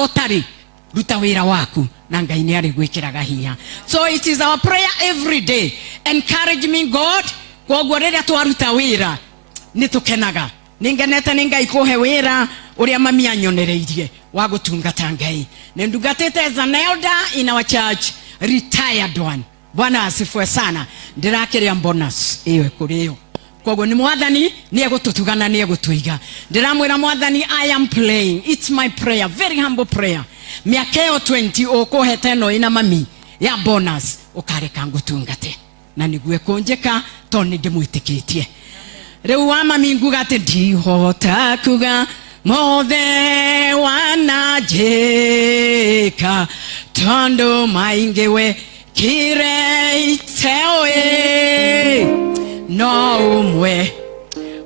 totally ruta wira waku na Ngai ni ari gwikiraga hinya. So it is our prayer every day, encouraging God koguo riria twaruta wira nitukenaga ningenete ningai kuhe wira uria mami anyonereirie wa gutungata Ngai. Nindugatete as an elder in our church, retired one. Bwana asifiwe sana. Ndirakiria bonus iyo kuriyo. Koguo ni mwathani ni egututugana ni egutuiga. Ndiramwira mwathani, I am praying. It's my prayer, very humble prayer. Miakeo 20 okuhete no ina mami ya bonus ukareka ngutungate. Na nigue konjeka toni ndimwitikitie. Reu wa mami ngugate ndihota kuga mothe wanajeka tondo maingewe kireitewe no umwe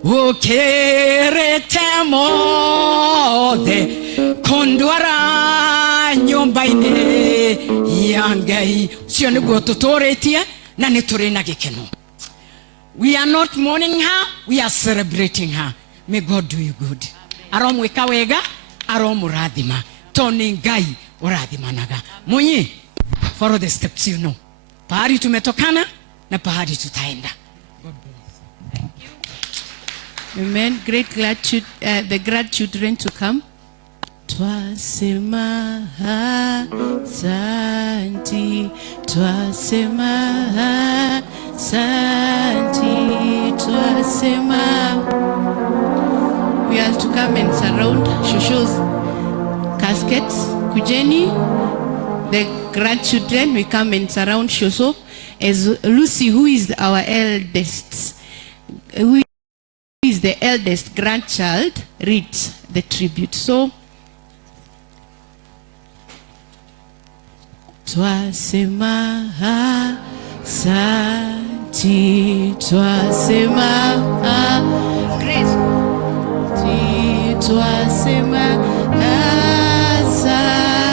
ukirete mothe kondwara nyomba-ini ya Ngai. Cio niguo tuturetie na nituri na gikeno. We are not mourning her, we are celebrating her. May God do you good. Aromwika wega, aromurathima. Toni Ngai urathimanaga. Munyi, follow the steps you know. Pahali tumetokana na pahali tutaenda. God bless. Thank you. Amen. Great the grandchildren to come. Twasema asante, twasema asante, twasema. We are to come and surround Shushu's caskets. Kujeni, the grandchildren, we come and surround Shushu as Lucy, who is our eldest, who is the eldest grandchild, reads the tribute. So, twasema asante, twasema Grace, twasema